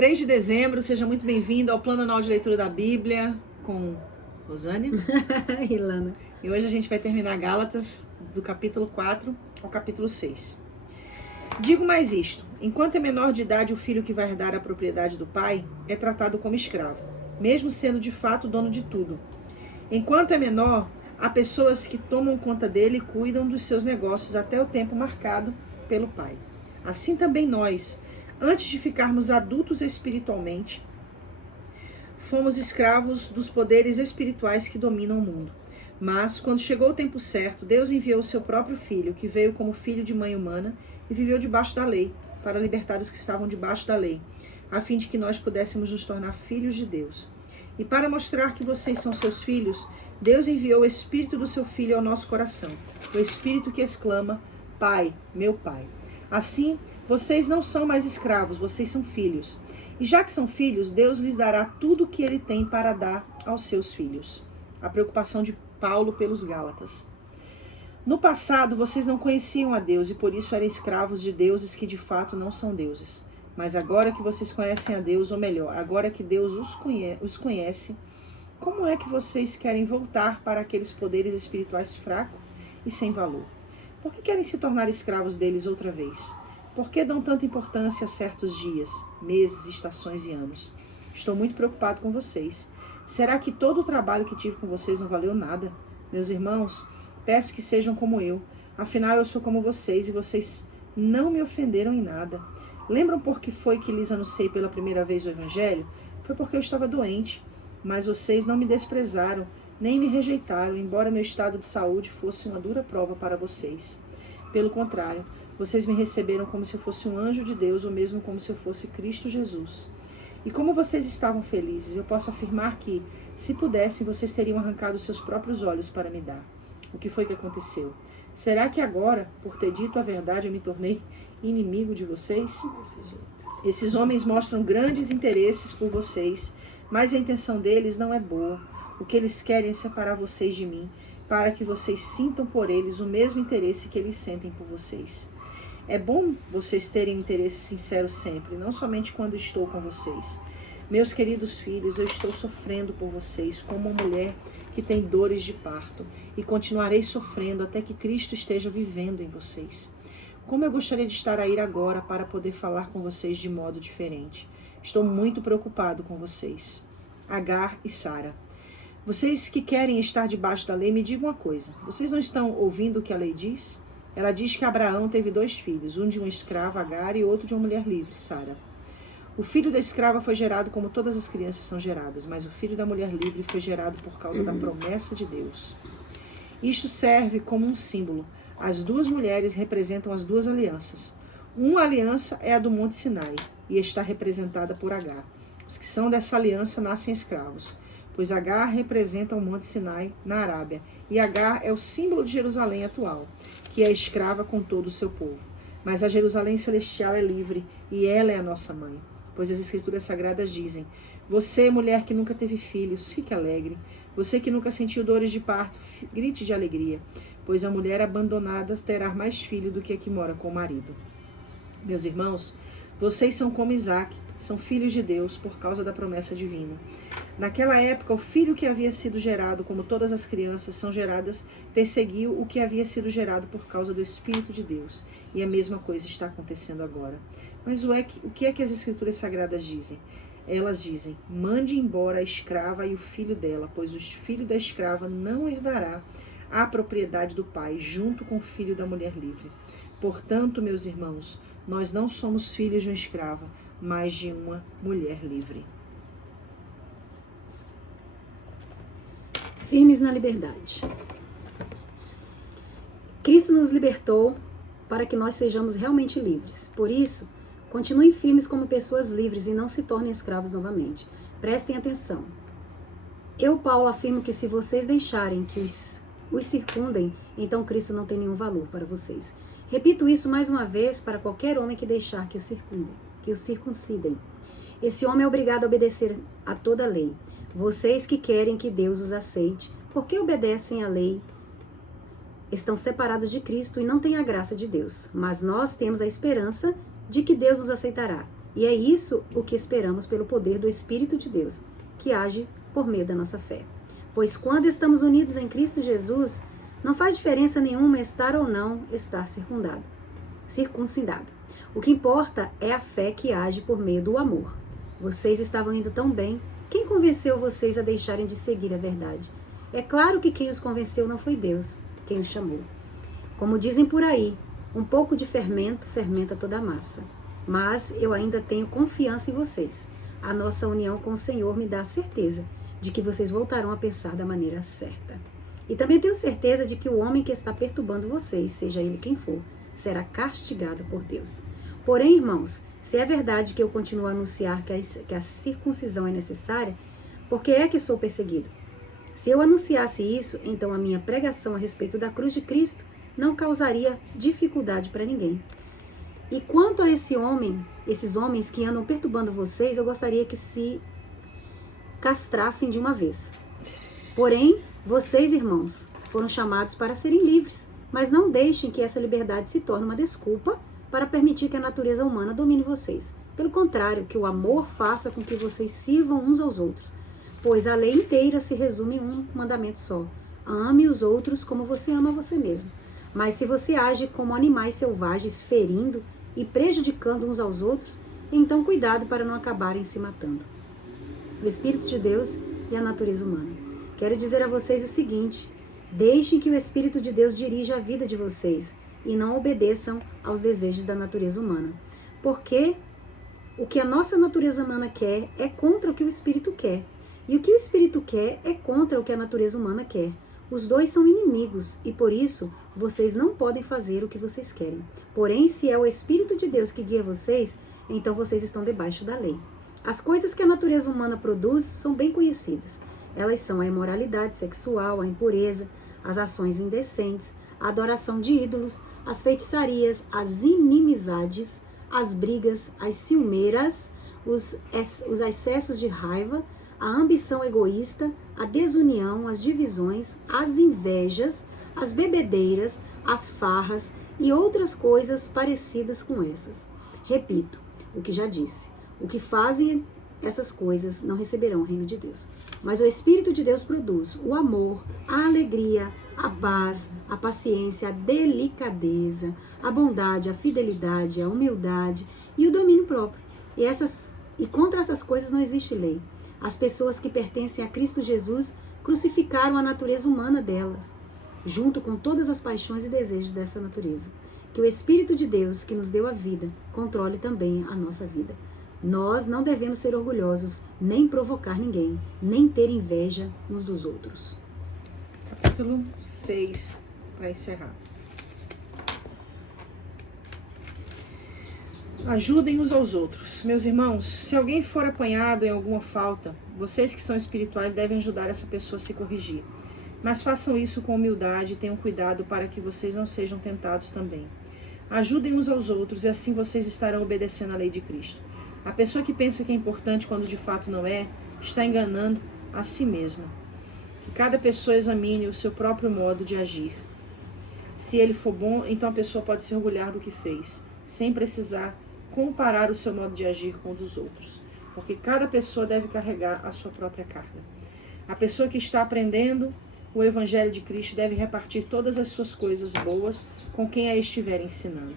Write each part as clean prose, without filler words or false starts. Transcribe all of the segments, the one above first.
3 de dezembro, seja muito bem-vindo ao Plano Anual de Leitura da Bíblia com Rosane e Lana. E hoje a gente vai terminar Gálatas do capítulo 4 ao capítulo 6. Digo mais isto: enquanto é menor de idade o filho que vai herdar a propriedade do pai é tratado como escravo, mesmo sendo de fato dono de tudo. Enquanto é menor, há pessoas que tomam conta dele e cuidam dos seus negócios até o tempo marcado pelo pai. Assim também nós, antes de ficarmos adultos espiritualmente, fomos escravos dos poderes espirituais que dominam o mundo. Mas, quando chegou o tempo certo, Deus enviou o seu próprio filho, que veio como filho de mãe humana e viveu debaixo da lei, para libertar os que estavam debaixo da lei, a fim de que nós pudéssemos nos tornar filhos de Deus. E para mostrar que vocês são seus filhos, Deus enviou o Espírito do seu Filho ao nosso coração, o Espírito que exclama: Pai, meu Pai. Assim, vocês não são mais escravos, vocês são filhos. E já que são filhos, Deus lhes dará tudo o que ele tem para dar aos seus filhos. A preocupação de Paulo pelos Gálatas. No passado, vocês não conheciam a Deus e por isso eram escravos de deuses que de fato não são deuses. Mas agora que vocês conhecem a Deus, ou melhor, agora que Deus os conhece, como é que vocês querem voltar para aqueles poderes espirituais fracos e sem valor? Por que querem se tornar escravos deles outra vez? Por que dão tanta importância a certos dias, meses, estações e anos? Estou muito preocupado com vocês. Será que todo o trabalho que tive com vocês não valeu nada? Meus irmãos, peço que sejam como eu. Afinal, eu sou como vocês e vocês não me ofenderam em nada. Lembram por que foi que lhes anunciei pela primeira vez o Evangelho? Foi porque eu estava doente. Mas vocês não me desprezaram, nem me rejeitaram, embora meu estado de saúde fosse uma dura prova para vocês. Pelo contrário, vocês me receberam como se eu fosse um anjo de Deus, ou mesmo como se eu fosse Cristo Jesus. E como vocês estavam felizes, eu posso afirmar que, se pudessem, vocês teriam arrancado seus próprios olhos para me dar. O que foi que aconteceu? Será que agora, por ter dito a verdade, eu me tornei inimigo de vocês? Desse jeito. Esses homens mostram grandes interesses por vocês, mas a intenção deles não é boa. O que eles querem é separar vocês de mim, para que vocês sintam por eles o mesmo interesse que eles sentem por vocês. É bom vocês terem um interesse sincero sempre, não somente quando estou com vocês. Meus queridos filhos, eu estou sofrendo por vocês como uma mulher que tem dores de parto e continuarei sofrendo até que Cristo esteja vivendo em vocês. Como eu gostaria de estar aí agora para poder falar com vocês de modo diferente. Estou muito preocupado com vocês. Agar e Sara. Vocês que querem estar debaixo da lei, me digam uma coisa. Vocês não estão ouvindo o que a lei diz? Ela diz que Abraão teve 2 filhos, um de uma escrava, Agar, e outro de uma mulher livre, Sara. O filho da escrava foi gerado como todas as crianças são geradas, mas o filho da mulher livre foi gerado por causa da promessa de Deus. Isto serve como um símbolo. As 2 mulheres representam as 2 alianças. Uma aliança é a do Monte Sinai e está representada por Agar. Os que são dessa aliança nascem escravos, pois Agar representa o Monte Sinai na Arábia, e Agar é o símbolo de Jerusalém atual, que é escrava com todo o seu povo. Mas a Jerusalém celestial é livre, e ela é a nossa mãe. Pois as Escrituras Sagradas dizem: você, mulher que nunca teve filhos, fique alegre. Você que nunca sentiu dores de parto, grite de alegria. Pois a mulher abandonada terá mais filho do que a que mora com o marido. Meus irmãos, vocês são como Isaac, são filhos de Deus por causa da promessa divina. Naquela época, o filho que havia sido gerado, como todas as crianças são geradas, perseguiu o que havia sido gerado por causa do Espírito de Deus. E a mesma coisa está acontecendo agora. Mas o que é que as Escrituras Sagradas dizem? Elas dizem: mande embora a escrava e o filho dela, pois o filho da escrava não herdará a propriedade do pai, junto com o filho da mulher livre. Portanto, meus irmãos, nós não somos filhos de uma escrava, mas de uma mulher livre. Firmes na liberdade. Cristo nos libertou para que nós sejamos realmente livres. Por isso, continuem firmes como pessoas livres e não se tornem escravos novamente. Prestem atenção. Eu, Paulo, afirmo que se vocês deixarem que os circundem, então Cristo não tem nenhum valor para vocês. Repito isso mais uma vez para qualquer homem que deixar que o circundem, que o circuncidem. Esse homem é obrigado a obedecer a toda a lei. Vocês que querem que Deus os aceite, porque obedecem à lei, estão separados de Cristo e não têm a graça de Deus. Mas nós temos a esperança de que Deus os aceitará. E é isso o que esperamos pelo poder do Espírito de Deus, que age por meio da nossa fé. Pois quando estamos unidos em Cristo Jesus, não faz diferença nenhuma estar ou não estar circuncidado. O que importa é a fé que age por meio do amor. Vocês estavam indo tão bem. Quem convenceu vocês a deixarem de seguir a verdade? É claro que quem os convenceu não foi Deus, quem os chamou. Como dizem por aí, um pouco de fermento fermenta toda a massa. Mas eu ainda tenho confiança em vocês. A nossa união com o Senhor me dá a certeza de que vocês voltarão a pensar da maneira certa. E também tenho certeza de que o homem que está perturbando vocês, seja ele quem for, será castigado por Deus. Porém, irmãos, se é verdade que eu continuo a anunciar que a circuncisão é necessária, por que é que sou perseguido? Se eu anunciasse isso, então a minha pregação a respeito da cruz de Cristo não causaria dificuldade para ninguém. E quanto a esses homens que andam perturbando vocês, eu gostaria que se castrassem de uma vez. Porém, vocês, irmãos, foram chamados para serem livres, mas não deixem que essa liberdade se torne uma desculpa para permitir que a natureza humana domine vocês. Pelo contrário, que o amor faça com que vocês sirvam uns aos outros, pois a lei inteira se resume em um mandamento só: ame os outros como você ama você mesmo. Mas se você age como animais selvagens, ferindo e prejudicando uns aos outros, então cuidado para não acabarem se matando. O Espírito de Deus e a natureza humana. Quero dizer a vocês o seguinte: deixem que o Espírito de Deus dirija a vida de vocês e não obedeçam aos desejos da natureza humana. Porque o que a nossa natureza humana quer é contra o que o Espírito quer. E o que o Espírito quer é contra o que a natureza humana quer. Os dois são inimigos e, por isso, vocês não podem fazer o que vocês querem. Porém, se é o Espírito de Deus que guia vocês, então vocês estão debaixo da lei. As coisas que a natureza humana produz são bem conhecidas. Elas são a imoralidade sexual, a impureza, as ações indecentes, a adoração de ídolos, as feitiçarias, as inimizades, as brigas, as ciumeiras, os excessos de raiva, a ambição egoísta, a desunião, as divisões, as invejas, as bebedeiras, as farras e outras coisas parecidas com essas. Repito o que já disse: o que fazem essas coisas não receberão o reino de Deus. Mas o Espírito de Deus produz o amor, a alegria, a paz, a paciência, a delicadeza, a bondade, a fidelidade, a humildade e o domínio próprio. E contra essas coisas não existe lei. As pessoas que pertencem a Cristo Jesus crucificaram a natureza humana delas, junto com todas as paixões e desejos dessa natureza. Que o Espírito de Deus, que nos deu a vida, controle também a nossa vida. Nós não devemos ser orgulhosos, nem provocar ninguém, nem ter inveja uns dos outros. Capítulo 6, para encerrar. Ajudem uns aos outros. Meus irmãos, se alguém for apanhado em alguma falta, vocês que são espirituais devem ajudar essa pessoa a se corrigir. Mas façam isso com humildade e tenham cuidado para que vocês não sejam tentados também. Ajudem uns aos outros e assim vocês estarão obedecendo à lei de Cristo. A pessoa que pensa que é importante quando de fato não é, está enganando a si mesma. Que cada pessoa examine o seu próprio modo de agir. Se ele for bom, então a pessoa pode se orgulhar do que fez, sem precisar comparar o seu modo de agir com o dos outros. Porque cada pessoa deve carregar a sua própria carga. A pessoa que está aprendendo o Evangelho de Cristo deve repartir todas as suas coisas boas com quem a estiver ensinando.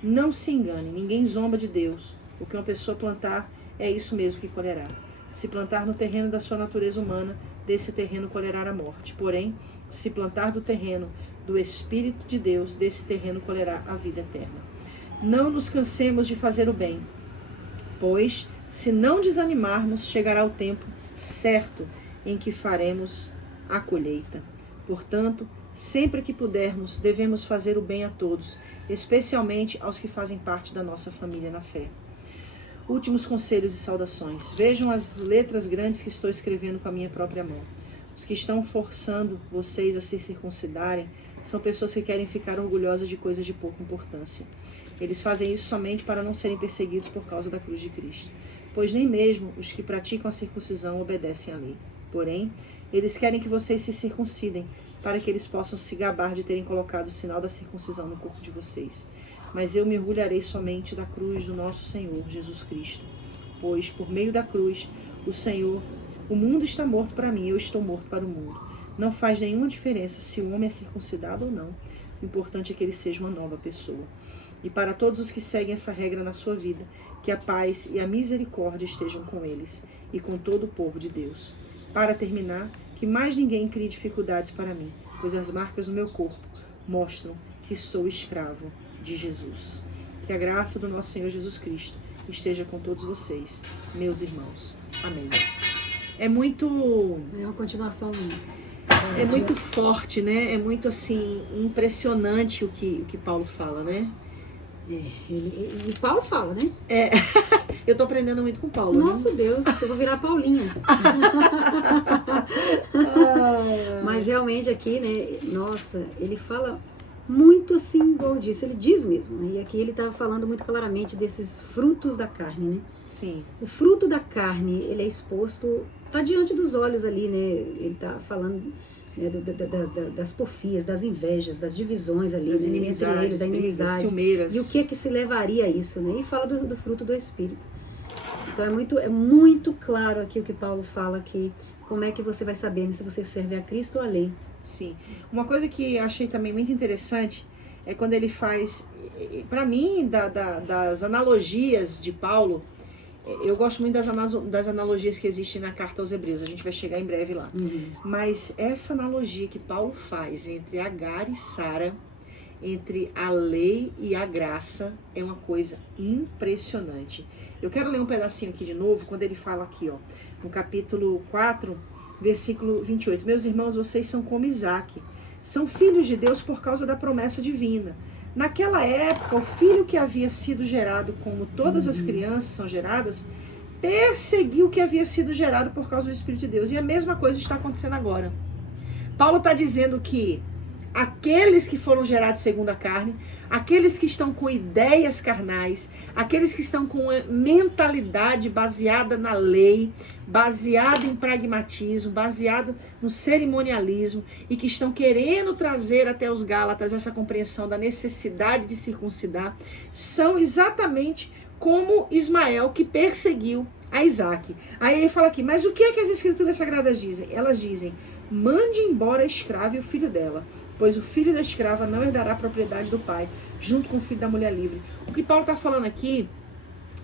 Não se engane, ninguém zomba de Deus. O que uma pessoa plantar é isso mesmo que colherá. Se plantar no terreno da sua natureza humana, desse terreno colherá a morte. Porém, se plantar do terreno do Espírito de Deus, desse terreno colherá a vida eterna. Não nos cansemos de fazer o bem, pois, se não desanimarmos, chegará o tempo certo em que faremos a colheita. Portanto, sempre que pudermos, devemos fazer o bem a todos, especialmente aos que fazem parte da nossa família na fé. Últimos conselhos e saudações. Vejam as letras grandes que estou escrevendo com a minha própria mão. Os que estão forçando vocês a se circuncidarem são pessoas que querem ficar orgulhosas de coisas de pouca importância. Eles fazem isso somente para não serem perseguidos por causa da cruz de Cristo, pois nem mesmo os que praticam a circuncisão obedecem à lei. Porém, eles querem que vocês se circuncidem, para que eles possam se gabar de terem colocado o sinal da circuncisão no corpo de vocês. mas eu me orgulharei somente da cruz do nosso Senhor Jesus Cristo. Pois, por meio da cruz, o mundo está morto para mim, eu estou morto para o mundo. Não faz nenhuma diferença se o homem é circuncidado ou não. O importante é que ele seja uma nova pessoa. E para todos os que seguem essa regra na sua vida, que a paz e a misericórdia estejam com eles e com todo o povo de Deus. Para terminar, que mais ninguém crie dificuldades para mim, pois as marcas do meu corpo mostram que sou escravo de Jesus. Que a graça do nosso Senhor Jesus Cristo esteja com todos vocês, meus irmãos. Amém. É uma continuação. É muito forte, né? É muito assim impressionante o que Paulo fala, né? E Paulo fala, né? Eu tô aprendendo muito com Paulo. Nosso Deus, eu vou virar Paulinha. Mas realmente aqui, né? Nossa, ele fala muito assim, igual eu disse, ele diz mesmo. Né? E aqui ele tá falando muito claramente desses frutos da carne, né? Sim. O fruto da carne, ele é exposto, tá diante dos olhos ali, né? Ele tá falando, né, das porfias, das invejas, das divisões ali, das né, inimizades, entre eles, da inimizade, ciumeiras. e o que se levaria a isso, né? E fala do fruto do Espírito. Então é muito claro aqui o que Paulo fala aqui, como é que você vai saber, né, se você serve a Cristo ou a lei. Sim. Uma coisa que eu achei também muito interessante é quando ele faz, para mim, das analogias de Paulo. Eu gosto muito das analogias que existem na carta aos Hebreus, a gente vai chegar em breve lá. Mas essa analogia que Paulo faz entre Agar e Sara, entre a lei e a graça, é uma coisa impressionante. Eu quero ler um pedacinho aqui de novo, quando ele fala aqui, ó, no capítulo 4, versículo 28. Meus irmãos, vocês são como Isaque, são filhos de Deus por causa da promessa divina. Naquela época, o filho que havia sido gerado, como todas as crianças são geradas, perseguiu o que havia sido gerado por causa do Espírito de Deus. E a mesma coisa está acontecendo agora. Paulo está dizendo que aqueles que foram gerados segundo a carne, aqueles que estão com ideias carnais, aqueles que estão com mentalidade baseada na lei, baseada em pragmatismo, baseado no cerimonialismo e que estão querendo trazer até os Gálatas essa compreensão da necessidade de circuncidar, são exatamente como Ismael que perseguiu a Isaque. Aí ele fala aqui, mas o que é que as escrituras sagradas dizem? Elas dizem, mande embora a escrava e o filho dela, pois o filho da escrava não herdará a propriedade do pai, junto com o filho da mulher livre. O que Paulo está falando aqui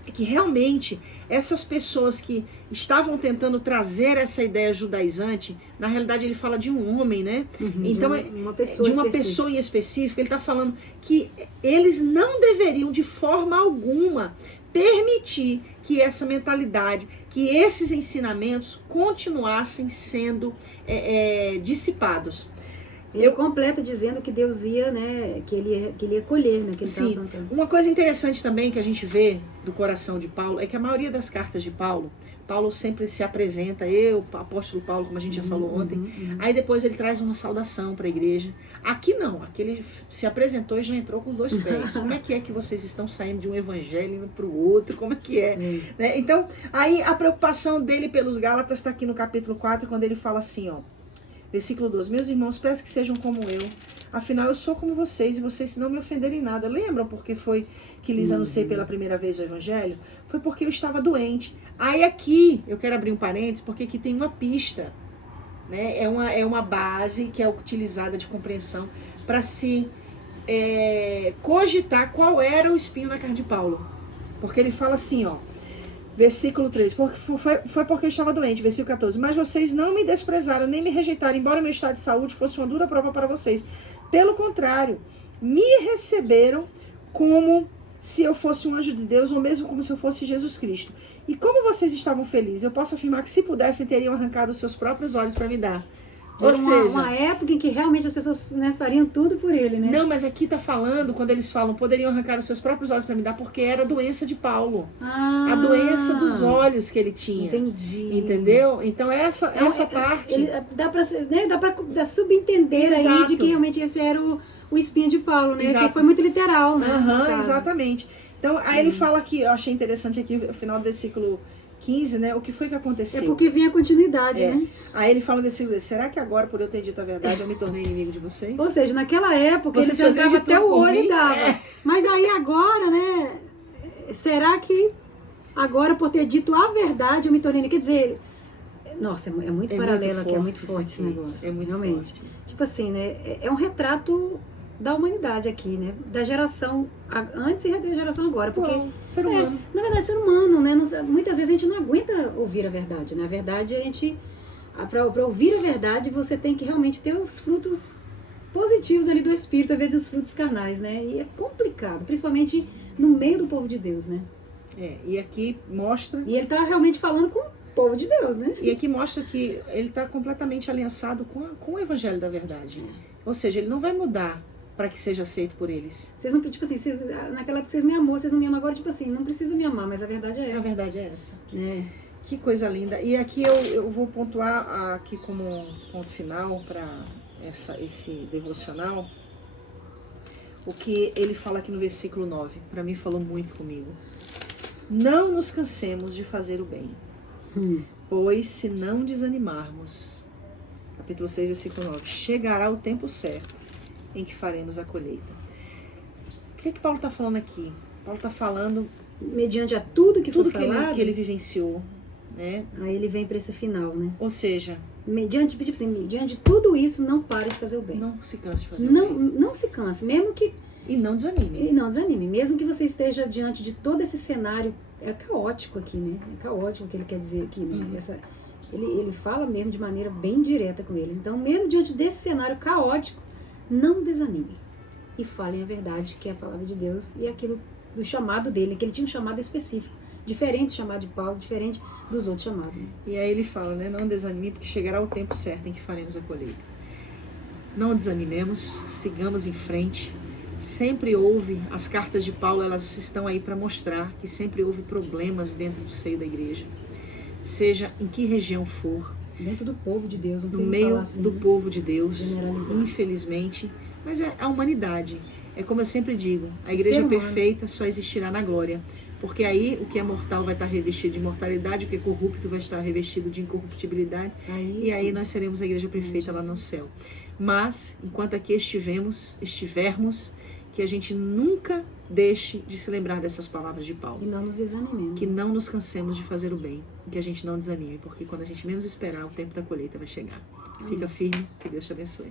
é que realmente essas pessoas que estavam tentando trazer essa ideia judaizante, na realidade ele fala de um homem, né? Então de uma pessoa em específico, ele está falando que eles não deveriam de forma alguma permitir que essa mentalidade, que esses ensinamentos continuassem sendo dissipados. Ele completa dizendo que Deus ia, né, que ele ia colher, né, que ele Sim, uma coisa interessante também que a gente vê do coração de Paulo é que a maioria das cartas de Paulo sempre se apresenta, apóstolo Paulo, como a gente já falou ontem, aí depois ele traz uma saudação para a igreja. Aqui não, aqui ele se apresentou e já entrou com os dois pés. Como é que vocês estão saindo de um evangelho indo para o outro? Como é que é? Né? Então, aí a preocupação dele pelos Gálatas está aqui no capítulo 4, quando ele fala assim, ó, versículo 12, meus irmãos, peço que sejam como eu, afinal eu sou como vocês, e vocês se não me ofenderem em nada. Lembram porque foi que lhes anunciei pela primeira vez o evangelho? Foi porque eu estava doente. Aí aqui, eu quero abrir um parênteses, porque aqui tem uma pista, né? É uma base que é utilizada de compreensão para se cogitar qual era o espinho na carne de Paulo. Porque ele fala assim, ó, versículo 3, foi porque eu estava doente, versículo 14, mas vocês não me desprezaram, nem me rejeitaram, embora meu estado de saúde fosse uma dura prova para vocês. Pelo contrário, me receberam como se eu fosse um anjo de Deus, ou mesmo como se eu fosse Jesus Cristo. E como vocês estavam felizes, eu posso afirmar que se pudessem, teriam arrancado os seus próprios olhos para me dar. Ou seja, uma época em que realmente as pessoas, né, fariam tudo por ele, né? Não, mas aqui tá falando, quando eles falam, poderiam arrancar os seus próprios olhos para me dar, porque era a doença de Paulo. A doença dos olhos que ele tinha. Entendi. Entendeu? Então essa parte... Dá para subentender aí de que realmente esse era o espinho de Paulo, né? Exato. Que foi muito literal, né? Exatamente. Então, aí ele fala aqui, eu achei interessante aqui, o final do versículo 15, né? O que foi que aconteceu? É porque vem a continuidade, É. né? Aí ele fala desse, será que agora, por eu ter dito a verdade, eu me tornei inimigo de vocês? Ou seja, naquela época Vocês ele faziam entrava de até tudo o por olho mim? e dava. É. Mas aí agora, né? Será que agora, por ter dito a verdade, eu me tornei... Quer dizer, nossa, é muito paralelo aqui, é muito forte esse negócio. É muito realmente. forte. Tipo assim, né? É um retrato da humanidade aqui, né? Da geração antes e da geração agora. Porque, Bom, ser humano. na verdade, ser humano, né? Muitas vezes a gente não aguenta ouvir a verdade, né? A verdade, a gente... Para ouvir a verdade, você tem que realmente ter os frutos positivos ali do Espírito, ao invés dos frutos carnais, né? E é complicado, principalmente no meio do povo de Deus, né? E aqui mostra... E ele tá realmente falando com o povo de Deus, né? E aqui mostra que ele está completamente aliançado com o evangelho da verdade. Ou seja, ele não vai mudar para que seja aceito por eles. Vocês não, tipo assim, naquela época vocês me amou, vocês não me amam agora, tipo assim, não precisa me amar, mas a verdade é essa. A verdade é essa. É. Que coisa linda. E aqui eu vou pontuar aqui como ponto final para esse devocional, o que ele fala aqui no versículo 9. Para mim falou muito comigo. Não nos cansemos de fazer o bem, pois se não desanimarmos, capítulo 6, versículo 9, chegará o tempo certo em que faremos a colheita. O que Paulo está falando aqui? Paulo está falando Mediante a tudo que foi falado, que ele vivenciou, né? aí ele vem para esse final, né? Ou seja, Mediante de tudo isso, não pare de fazer o bem. não se canse de fazer o bem. Não se canse, mesmo que... E não desanime. E não desanime, mesmo que você esteja diante de todo esse cenário, é caótico aqui, né? É caótico o que ele quer dizer aqui, né? Ele fala mesmo de maneira bem direta com eles. Então, mesmo diante desse cenário caótico, não desanime. E falem a verdade, que é a palavra de Deus, e aquilo do chamado dele, que ele tinha um chamado específico, diferente do chamado de Paulo, diferente dos outros chamados. Né? E aí ele fala, né? Não desanime, porque chegará o tempo certo em que faremos a colheita. Não desanimemos, sigamos em frente. Sempre houve, as cartas de Paulo, elas estão aí para mostrar que sempre houve problemas dentro do seio da igreja. Seja em que região for. Dentro do povo de Deus, no meio assim, do né? povo de Deus, Generalizado. infelizmente. Mas é a humanidade. É como eu sempre digo, a igreja perfeita só existirá na glória. Porque aí o que é mortal vai estar revestido de imortalidade, o que é corrupto vai estar revestido de incorruptibilidade. E aí nós seremos a igreja perfeita lá no céu. Mas, enquanto aqui estivermos, que a gente nunca deixe de se lembrar dessas palavras de Paulo. E não nos desanimemos. Que não nos cansemos de fazer o bem. E que a gente não desanime. Porque quando a gente menos esperar, o tempo da colheita vai chegar. Fica firme. Que Deus te abençoe.